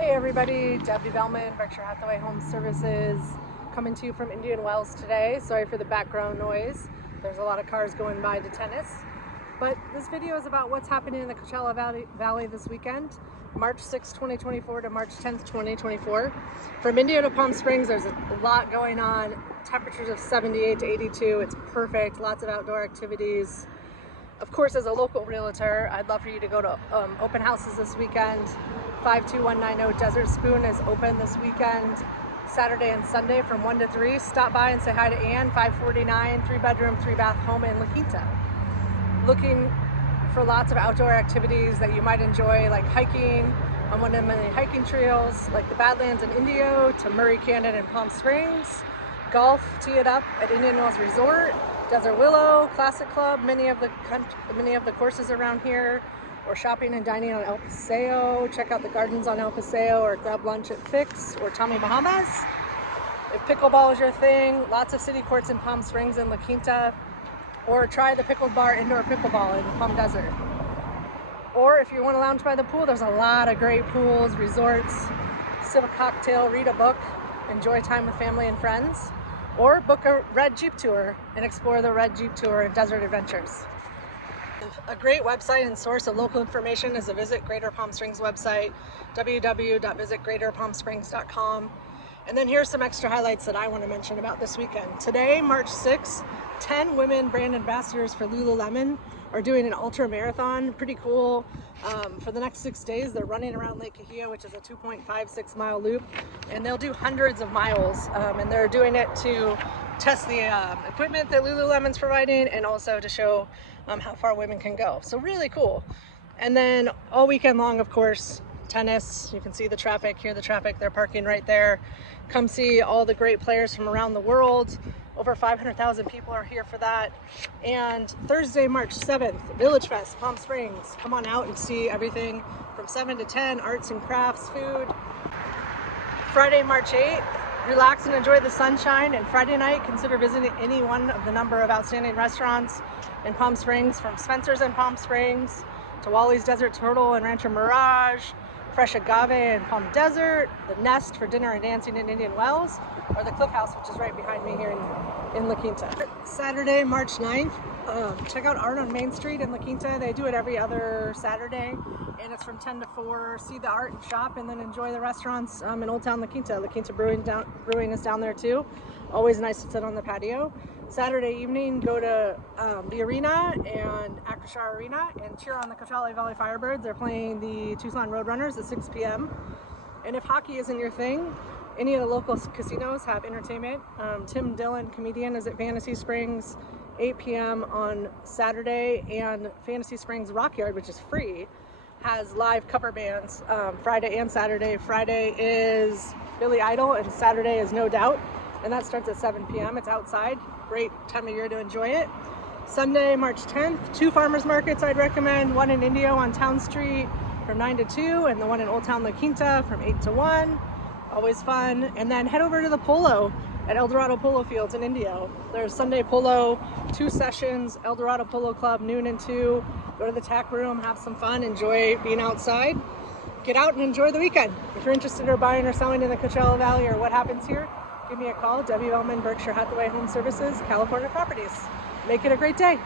Hey everybody, Debbie Behlman, Berkshire Hathaway Home Services, coming to you from Indian Wells today. Sorry for the background noise. There's a lot of cars going by to tennis. But this video is about what's happening in the Coachella Valley this weekend, March 6, 2024 to March 10th, 2024. From Indio to Palm Springs, there's a lot going on. Temperatures of 78 to 82. It's perfect. Lots of outdoor activities. Of course, as a local realtor, I'd love for you to go to open houses this weekend. 52190 Desert Spoon is open this weekend, Saturday and Sunday from 1 to 3. Stop by and say hi to Ann, 549, 3-bedroom, 3-bath home in Quinta. Looking for lots of outdoor activities that you might enjoy, like hiking on one of many hiking trails, like the Badlands in Indio to Murray Canyon in Palm Springs. Golf, tee it up at Indian Wells Resort. Desert Willow, Classic Club, many of the courses around here, or shopping and dining on El Paseo. Check out the gardens on El Paseo, or grab lunch at Fix or Tommy Bahamas. If pickleball is your thing, lots of city courts in Palm Springs and La Quinta, or try the Pickled Bar indoor pickleball in the Palm Desert. Or if you want to lounge by the pool, there's a lot of great pools, resorts. Sip a cocktail, read a book, enjoy time with family and friends. Or book a red Jeep tour and explore the red Jeep tour and desert adventures. A great website and source of local information is the Visit Greater Palm Springs website, www.visitgreaterpalmsprings.com. And then here's some extra highlights that I want to mention about this weekend. Today, March 6th, 10 women brand ambassadors for Lululemon are doing an ultra marathon. Pretty cool. For the next 6 days, they're running around Lake Kahia, which is a 2.56 mile loop, and they'll do hundreds of miles. And they're doing it to test the equipment that Lululemon's providing, and also to show how far women can go. So really cool. And then all weekend long, of course, tennis. You can see the traffic, hear the traffic. They're parking right there. Come see all the great players from around the world. Over 500,000 people are here for that. And Thursday, March 7th, Village Fest, Palm Springs. Come on out and see everything from 7 to 10, arts and crafts, food. Friday, March 8th, relax and enjoy the sunshine. And Friday night, consider visiting any one of the number of outstanding restaurants in Palm Springs, from Spencer's in Palm Springs to Wally's Desert Turtle and Rancho Mirage, Fresh Agave in Palm Desert, the Nest for dinner and dancing in Indian Wells, or the Cliff House, which is right behind me here in La Quinta. Saturday, March 9th, check out Art on Main Street in La Quinta. They do it every other Saturday, and it's from 10 to 4. See the art and shop, and then enjoy the restaurants in Old Town La Quinta. La Quinta Brewing is down there too. Always nice to sit on the patio. Saturday evening, go to the arena and Acrisure Arena and cheer on the Coachella Valley Firebirds. They're playing the Tucson Roadrunners at 6 p.m. And if hockey isn't your thing, any of the local casinos have entertainment. Tim Dillon, comedian, is at Fantasy Springs, 8 p.m. on Saturday, and Fantasy Springs Rockyard, which is free, has live cover bands Friday and Saturday. Friday is Billy Idol, and Saturday is No Doubt, and that starts at 7 p.m. It's outside. Great time of year to enjoy it. Sunday, March 10th, 2 farmers markets I'd recommend. One in Indio on Town Street from 9 to 2, and the one in Old Town La Quinta from 8 to 1. Always fun. And then head over to the polo at El Dorado Polo Fields in Indio. There's Sunday polo, 2 sessions, El Dorado Polo Club, noon and 2. Go to the tack room, have some fun, enjoy being outside. Get out and enjoy the weekend. If you're interested in buying or selling in the Coachella Valley or what happens here, give me a call. Debbie Behlman, Berkshire Hathaway Home Services, California Properties. Make it a great day.